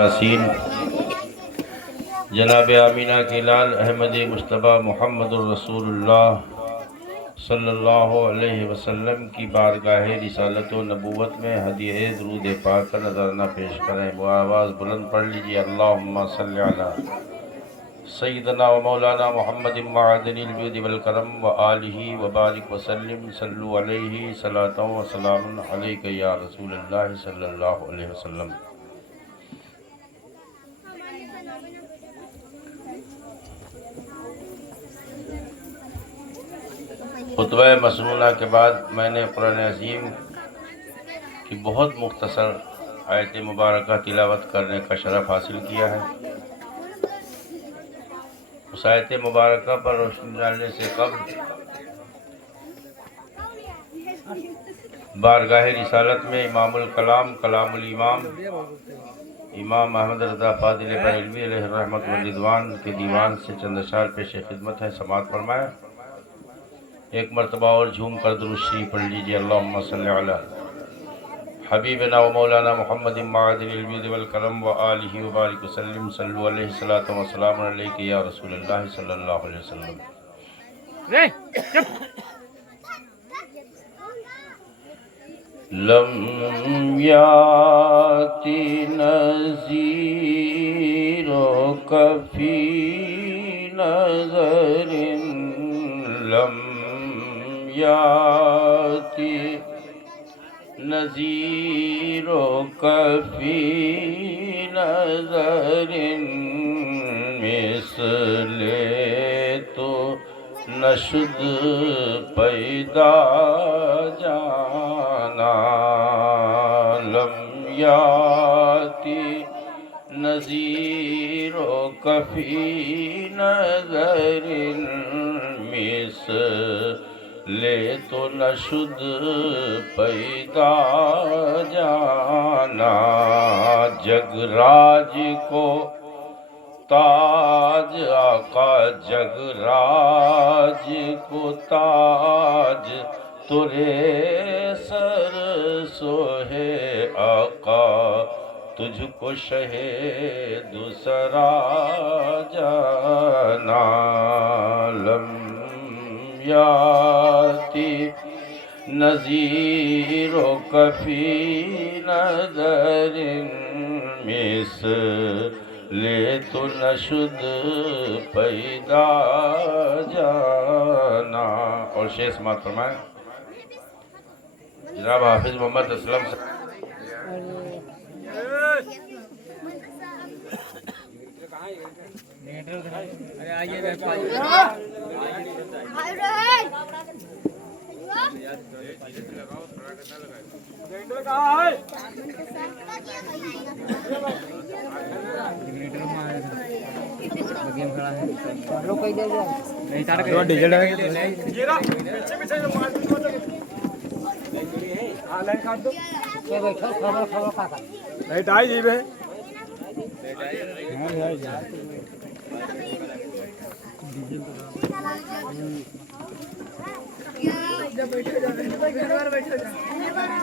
یاسین جناب آمینہ کے لال احمد مصطفیٰ محمد الرسول اللہ صلی اللہ علیہ وسلم کی بارگاہ رسالت و نبوت میں ہدیہ درود پاک کا نذرانہ پیش کریں۔ وہ آواز بلند پڑھ لیجئے، اللہم صلی علی سیدنا و مولانا محمد معدن الجود والکرم و آلہ و بارک وسلم، صلو علیہ صلاۃ و سلام علیک یا رسول اللہ صلی اللہ علیہ وسلم۔ خطبہ مسنونہ کے بعد میں نے قرآن عظیم کی بہت مختصر آیت مبارکہ تلاوت کرنے کا شرف حاصل کیا ہے۔ اس آیت مبارکہ پر روشنی ڈالنے سے قبل بارگاہ رسالت میں امام الکلام کلام الامام امام احمد رضا فاضل بریلوی علیہ الرحمۃ والرضوان کے دیوان سے چند اشعار پیش خدمت ہے، سماعت فرمائیں۔ ایک مرتبہ اور جھوم کر درود شریف پڑھ لیجئے، اللہم صلی علی حبیبنا و مولانا محمد معدن الجود والکرم و آلہ و بارک وسلم، صلو علیہ صلاۃ و سلام علیک یا رسول اللہ صلی اللہ علیہ وسلم۔ لم یاتی نذیرک فی نظر، لم یاتی نذیرک فی نظر، مثل تو نشد پیدا جانا، لم یاتی نذیرک فی نظر، مثل تو نشد پیدا جانا، جگ راج کو تاج آقا، جگ راج کو تاج ترے سر سوہے آقا، تجھ کو شہ دوسرا جانا، لم یاتی نذیرک فی نظر، مثل تو نشد پیدا جانا۔ اور شیخ سماعت فرمائیں، جناب حافظ محمد Aslam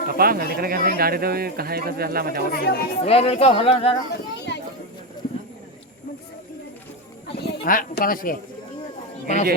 Apa nggak dikira-kira dari itu kah itu Allah macam apa? Ya dari kau halan sana. Ah, panas ke? Panas ke?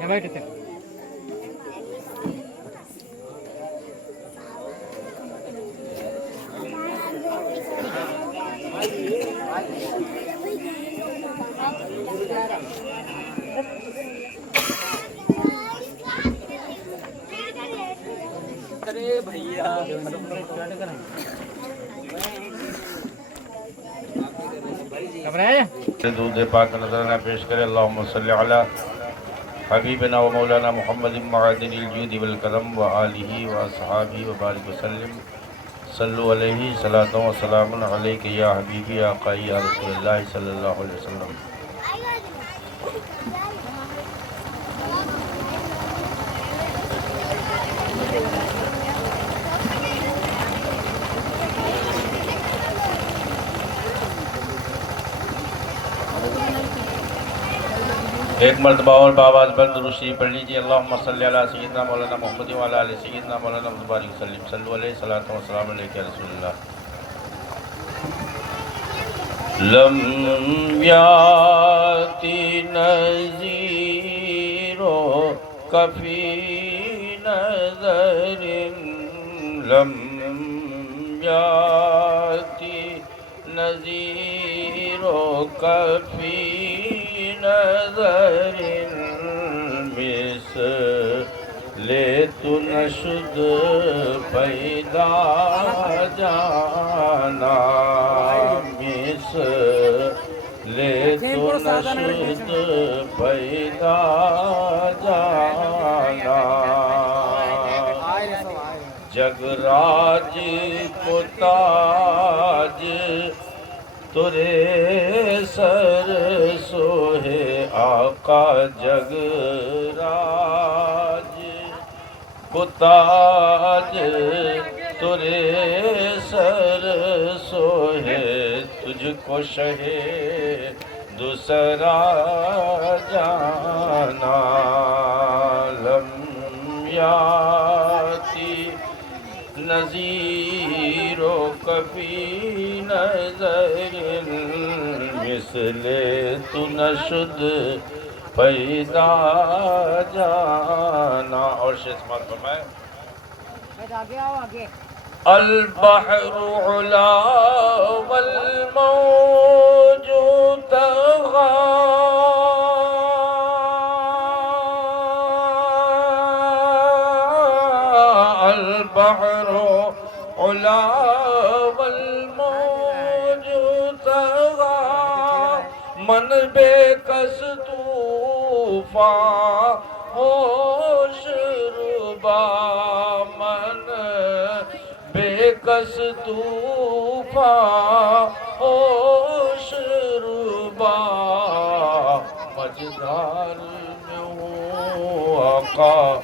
Ya baik itu. درود پاک کا نذرانہ پیش کرے، اللہم صلی علی حبیبنا و مولانا محمد معدن الجود والکرم و آلہ و اصحابہ و بارک وسلم، صلو علیہ صلاۃ و سلام علیک یا حبیبی آقائی یا رسول اللہ صلی اللہ علیہ وسلم۔ ایک مرتبہ اور باواز بند رشی پڑھ لیجیے اللہم صلی علی سیدنا مولانا محمد وعلی آل سیدنا مولانا مبارک وسلم صلو علیہ الصلوۃ والسلام علیک یا رسول اللہ لم یاتی نذیر کفی نظر لم یاتی نذیر کفی نظر مثل تو نشد پیدا جانا مثل تو نشد پیدا جانا جگ راج کو تاج ترے سر سوہے آقا جگ راج کو تاج ترے سر سوہے تجھ کو شہ دوسرا جانا لم یاتی نذیر کفی نظر مثل تو نشد پیدا جانا اور شیخ سماعت فرمائے آگے آؤ آگے البحر علا والموج تغا البحر علا والموج تغا من بے کس طوفان ہوش ربا من بے کس طوفان ہوش ربا مجدھار میں ہوں آقا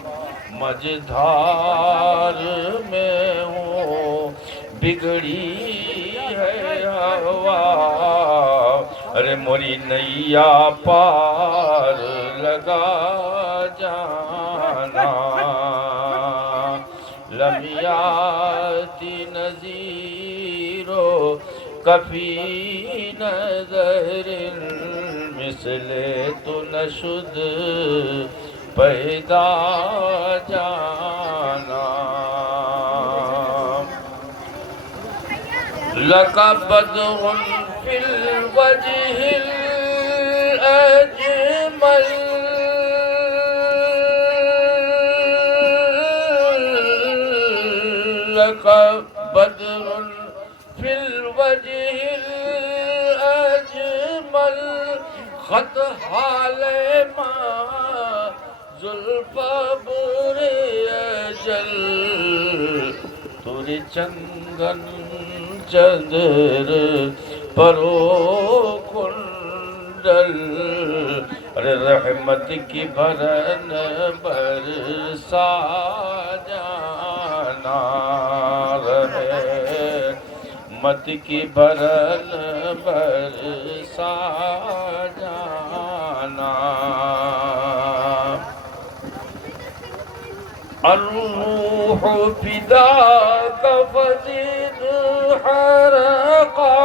مجدھار میں ہوں بگڑی ہے ہوا ارے موری نیا پار لگا جانا لم یاتی نذیر کفی نظر مثل تو نشد پیدا جانا لک بدر فی الوجہ الاجمل لک بدر فی الوجہ الاجمل خط حال ما زلف بر اجل توری چندن چندر پرو کنڈل ارے رحمت کی بھرن برسا جانا رحمت کی بھرن برسا جانا الروح فداک فزد حرقا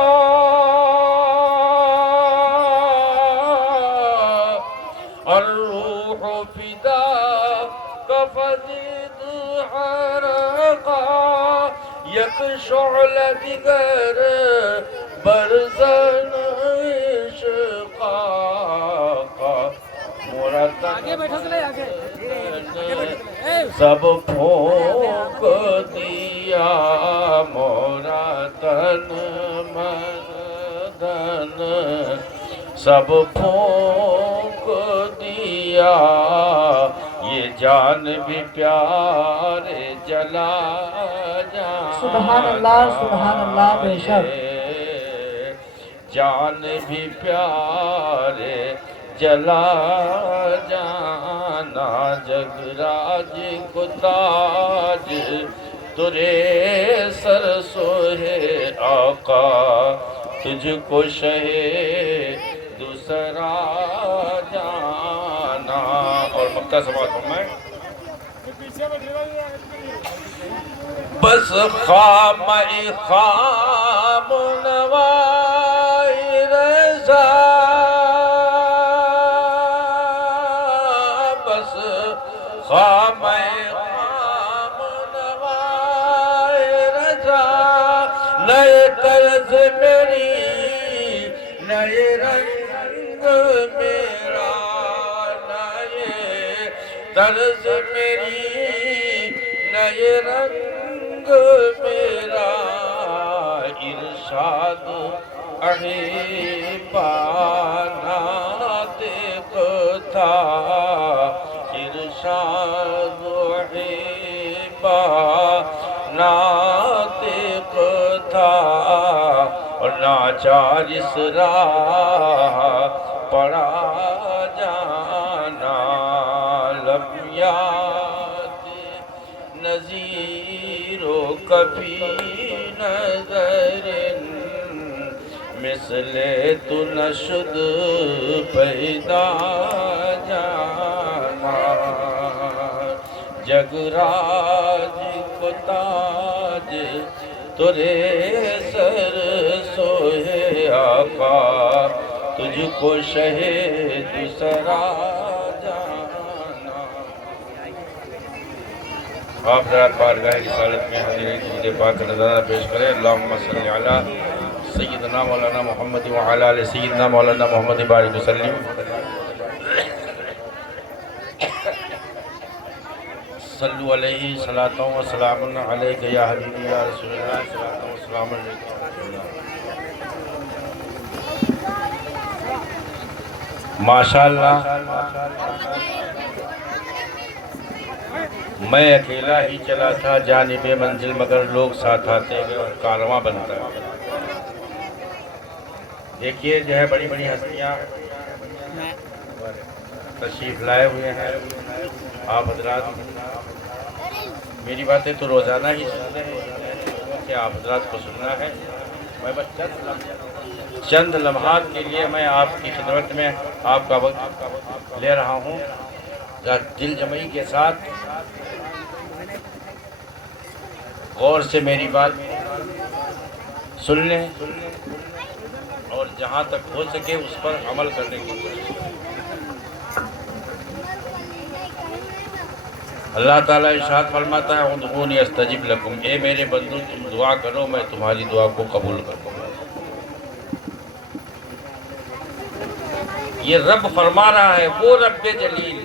الروح فداک فزد حرقا یک شعلہ دیگر برزن عشقا آگے بیٹھو چلے آگے سب پھونک دیا مورا تن من دھن سب پھونک دیا یہ جان بھی پیارے جلا جانا سبحان اللہ بے شک جان بھی پیارے جلا جانا جگ راج کو تاج ترے سر سوہے آقا تجھ کو شہ دوسرا جانا نقطہ سماعت فرمائیں. بس خامہ خام نوائی رضا، بس خامہ خام نوائی رضا، نئے طرز میری نئے رنگ میرا، نئے طرز میری نئے رنگ میرا، ارشاد احبانا دیکھتا، ارشاد احبانا دیکھتا، اور ناچار اس راہ پڑا جانا، لم یاد نظیر و کبھی نظر مثل تو نشد پیدا جانا، جگراج کو تاج ترے سر سوہے آقا، تجھ کو شہد سرا جانا. آپ ذرا بارگاہ رسالت میں حضور درود پاک کا نظارہ پیش کریں. اللہم صلی علی سیدنا مولانا محمد وعلی آل سیدنا مولانا محمد بارک وسلم. صلو علیہ صلاۃ و سلام علیک یا حبیبی یا رسول اللہ، صلاۃ و سلام علیک. ماشاءاللہ میں اکیلا ہی چلا تھا جانب منزل، مگر لوگ ساتھ آتے گئے اور کارواں بنتا ہے. دیکھیے جو ہے بڑی بڑی ہستیاں تشریف لائے ہوئے ہیں. آپ حضرات میری باتیں تو روزانہ ہی سنتے ہیں کہ آپ حضرات کو سننا ہے. میں بس چند لمحات کے لیے میں آپ کی خدمت میں آپ کا وقت لے رہا ہوں. دل جمعی کے ساتھ غور سے میری بات سن لیں اور جہاں تک ہو سکے اس پر عمل کرنے کی کوشش کریں. اللہ تعالیٰ ارشاد فرماتا ہے ادعونی استجب لکم، اے میرے بندو تم دعا کرو میں تمہاری دعا کو قبول کروں. یہ رب فرما رہا ہے، وہ رب جلیل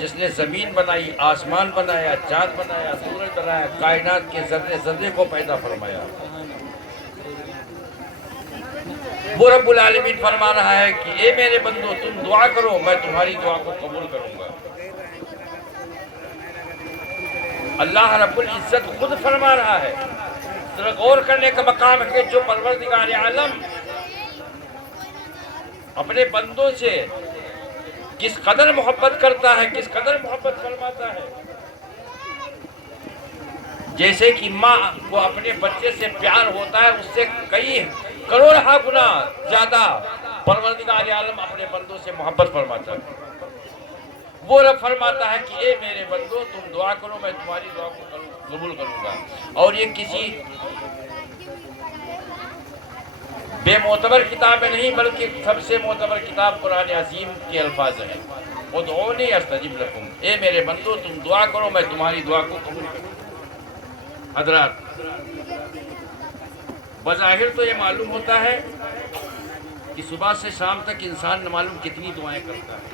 جس نے زمین بنائی، آسمان بنایا، چاند بنایا، سورج بنایا، کائنات کے ذرے ذرے کو پیدا فرمایا. وہ رب العالمین فرما رہا ہے کہ اے میرے بندو تم دعا کرو میں تمہاری دعا کو قبول کروں گا. اللہ رب العزت خود فرما رہا ہے. ذرا غور کرنے کا مقام ہے جو پروردگار عالم اپنے بندوں سے کس قدر محبت کرتا ہے، کس قدر محبت فرماتا ہے. جیسے کہ ماں کو اپنے بچے سے پیار ہوتا ہے، اس سے کئی کروڑہ گنا زیادہ پروردگار عالم اپنے بندوں سے محبت فرماتا ہے. وہ رب فرماتا ہے کہ اے میرے بندو تم دعا کرو میں تمہاری دعا کو قبول کروں گا. اور یہ کسی بے معتبر کتاب میں نہیں بلکہ سب سے معتبر کتاب قرآن عظیم کے الفاظ ہیں. ادعونی استجب لکم، اے میرے بندو تم دعا کرو میں تمہاری دعا کو قبول کروں. حضرات بظاہر تو یہ معلوم ہوتا ہے کہ صبح سے شام تک انسان نہ معلوم کتنی دعائیں کرتا ہے.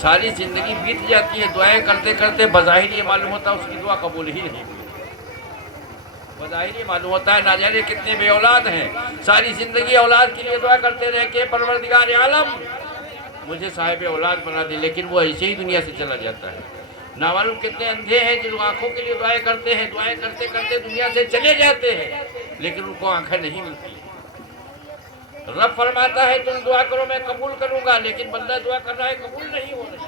ساری زندگی بیت جاتی ہے دعائیں کرتے کرتے، بظاہر یہ معلوم ہوتا ہے اس کی دعا قبول ہی نہیں ہوئی. بظاہر یہ معلوم ہوتا ہے نہ جانے کتنے بے اولاد ہیں، ساری زندگی اولاد کے لیے دعا کرتے رہے کہ پروردگار عالم مجھے صاحب اولاد بنا دے، لیکن وہ ایسے ہی دنیا سے چلا جاتا ہے. نہ معلوم کتنے اندھے ہیں جو آنکھوں کے لیے دعائیں کرتے ہیں، دعائیں کرتے کرتے دنیا سے چلے جاتے ہیں لیکن ان کو آنکھیں نہیں ملتی. رب فرماتا ہے تم دعا کرو میں قبول کروں گا، لیکن بندہ دعا کر رہا ہے قبول نہیں ہو رہی.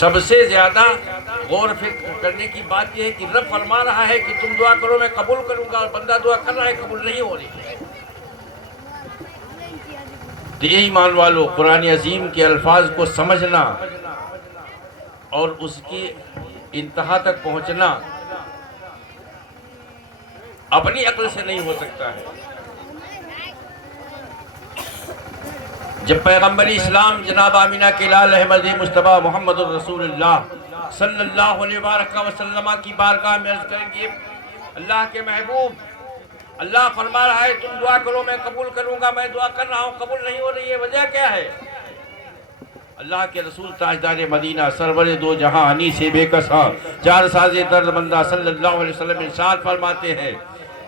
سب سے زیادہ غور فکر کرنے کی بات یہ ہے کہ رب فرما رہا ہے کہ تم دعا کرو میں قبول کروں گا، اور بندہ دعا کر رہا ہے قبول نہیں ہو رہی. تو یہ ایمان والو قرآن عظیم کے الفاظ کو سمجھنا اور اس کی انتہا تک پہنچنا اپنی عقل سے نہیں ہو سکتا ہے۔ جب پیغمبر اسلام جناب آمینہ کے لال احمد مصطفیٰ محمد الرسول اللہ صلی اللہ علیہ وآلہ وسلم کی بارگاہ میں عرض کریں گے، اللہ کے محبوب، اللہ فرما رہا ہے تم دعا کرو میں قبول کروں گا، میں دعا کر رہا ہوں قبول نہیں ہو رہی ہے، وجہ کیا ہے؟ اللہ کے رسول تاجدار مدینہ سرور دو جہاں انیس بے کس ہاں چار ساز درد مندہ صلی اللہ علیہ وسلم ارشاد فرماتے ہیں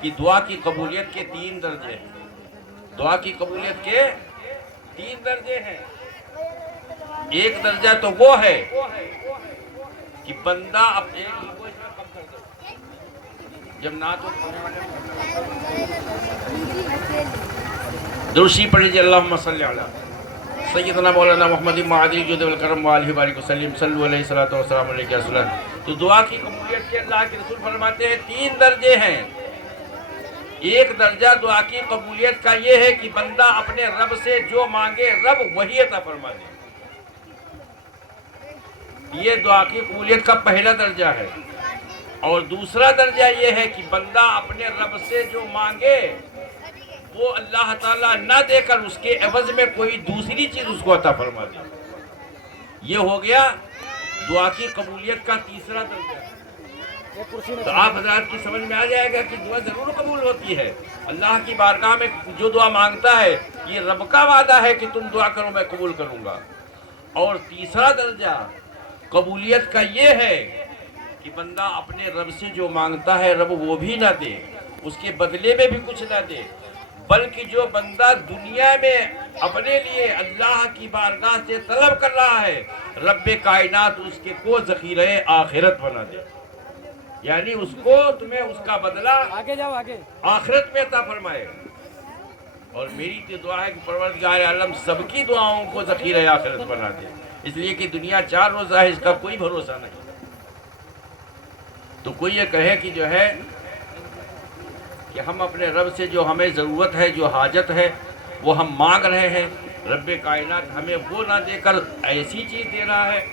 کہ دعا کی قبولیت کے 3 درجے ہیں۔ دعا کی قبولیت کے 3 درجے ہیں۔ ایک درجہ تو وہ ہے کہ بندہ اپنے جب نہ تو درشی پڑھی جی اللہم صلی علی سیدنا مولانا محمد معادی جود والکرم وآلہ بارک وسلم صلو علیہ الصلوۃ والسلام علیہ وسلم۔ تو دعا کی قبولیت کے اللہ کے رسول فرماتے ہیں 3 درجے ہیں۔ ایک درجہ دعا کی قبولیت کا یہ ہے کہ بندہ اپنے رب سے جو مانگے رب وہی عطا فرما دے، یہ دعا کی قبولیت کا پہلا درجہ ہے۔ اور دوسرا درجہ یہ ہے کہ بندہ اپنے رب سے جو مانگے وہ اللہ تعالیٰ نہ دے کر اس کے عوض میں کوئی دوسری چیز اس کو عطا فرما دے، یہ ہو گیا دعا کی قبولیت کا تیسرا درجہ۔ تو آپ حضرات کی سمجھ میں آ جائے گا کہ دعا ضرور قبول ہوتی ہے۔ اللہ کی بارگاہ میں جو دعا مانگتا ہے یہ رب کا وعدہ ہے کہ تم دعا کرو میں قبول کروں گا۔ اور تیسرا درجہ قبولیت کا یہ ہے کہ بندہ اپنے رب سے جو مانگتا ہے رب وہ بھی نہ دے، اس کے بدلے میں بھی کچھ نہ دے، بلکہ جو بندہ دنیا میں اپنے لیے اللہ کی بارگاہ سے طلب کر رہا ہے رب کائنات اس کے کو ذخیرہ آخرت بنا دے، یعنی اس کو تمہیں اس کا بدلہ آخرت میں عطا فرمائے۔ اور میری تو دعا ہے کہ پروردگار عالم سب کی دعاؤں کو ذخیرہ آخرت بنا دے، اس لیے کہ دنیا 4 روزہ ہے، اس کا کوئی بھروسہ نہیں۔ تو کوئی یہ کہے کہ جو ہے کہ ہم اپنے رب سے جو ہمیں ضرورت ہے جو حاجت ہے وہ ہم مانگ رہے ہیں، رب کائنات ہمیں وہ نہ دے کر ایسی چیز دے رہا ہے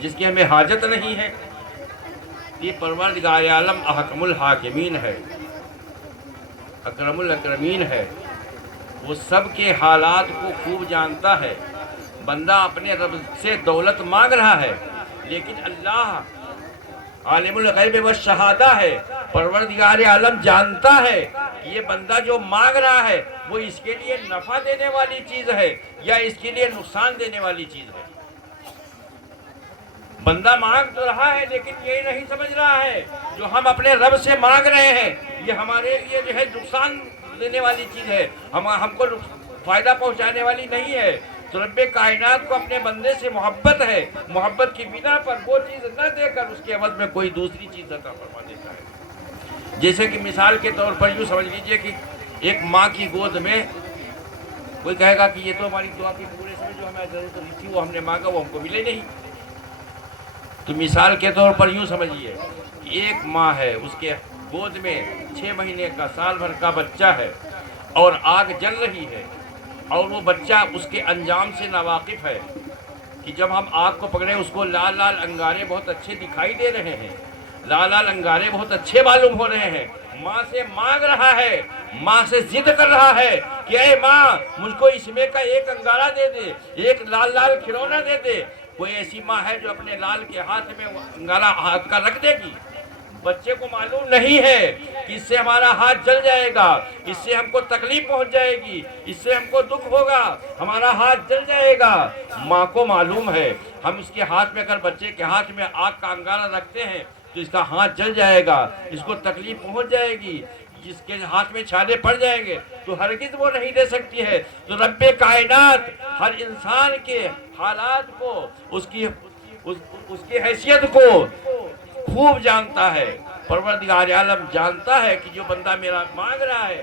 جس کی ہمیں حاجت نہیں ہے۔ یہ پروردگار عالم احکم الحاکمین ہے، اکرم الاکرمین ہے، وہ سب کے حالات کو خوب جانتا ہے۔ بندہ اپنے رب سے دولت مانگ رہا ہے لیکن اللہ عالم الغیب والشہادہ ہے، پروردگار عالم جانتا ہے کہ یہ بندہ جو مانگ رہا ہے وہ اس کے لیے نفع دینے والی چیز ہے یا اس کے لیے نقصان دینے والی چیز ہے۔ بندہ مانگ تو رہا ہے لیکن یہی نہیں سمجھ رہا ہے جو ہم اپنے رب سے مانگ رہے ہیں یہ ہمارے لیے جو ہے نقصان دینے والی چیز ہے، ہم کو فائدہ پہنچانے والی نہیں ہے۔ تو رب کائنات کو اپنے بندے سے محبت ہے، محبت کی بنا پر وہ چیز نہ دے کر اس کے عوض میں کوئی دوسری چیز عطا فرما دیتا ہے۔ جیسے کہ مثال کے طور پر یوں سمجھ لیجئے کہ ایک ماں کی گود میں کوئی کہے گا کہ یہ تو ہماری دعا کی قبولیت میں جو ہمیں ضرورت تھی وہ ہم نے مانگا وہ ہم کو ملے نہیں۔ تو مثال کے طور پر یوں سمجھیے کہ ایک ماں ہے، اس کے گود میں 6 مہینے کا سال بھر کا بچہ ہے اور آگ جل رہی ہے اور وہ بچہ اس کے انجام سے ناواقف ہے کہ جب ہم آگ کو پکڑیں اس کو لال لال انگارے بہت اچھے دکھائی دے رہے ہیں، لال لال انگارے بہت اچھے معلوم ہو رہے ہیں، ماں سے مانگ رہا ہے، ماں سے ضد کر رہا ہے کہ اے ماں مجھ کو اس میں کا ایک انگارہ دے دے، ایک لال لال کھلونا دے دے۔ کوئی ایسی ماں ہے جو اپنے لال کے ہاتھ میں انگارہ ہاتھ کا رکھ دے گی؟ بچے کو معلوم نہیں ہے کہ اس سے ہمارا ہاتھ جل جائے گا، اس سے ہم کو تکلیف پہنچ جائے گی، اس سے ہم کو دکھ ہوگا، ہمارا ہاتھ جل جائے گا۔ ماں کو معلوم ہے ہم اس کے ہاتھ میں اگر بچے کے ہاتھ میں آگ کا انگارہ رکھتے ہیں تو اس کا ہاتھ جل جائے گا، اس کو تکلیف پہنچ جائے گی، جس کے ہاتھ میں چھالے پڑ جائیں گے تو ہرگز وہ نہیں دے سکتی ہے۔ تو رب کائنات ہر انسان کے حالات کو اس کی حیثیت کو خوب جانتا ہے۔ پروردگار عالم جانتا ہے کہ جو بندہ میرا مانگ رہا ہے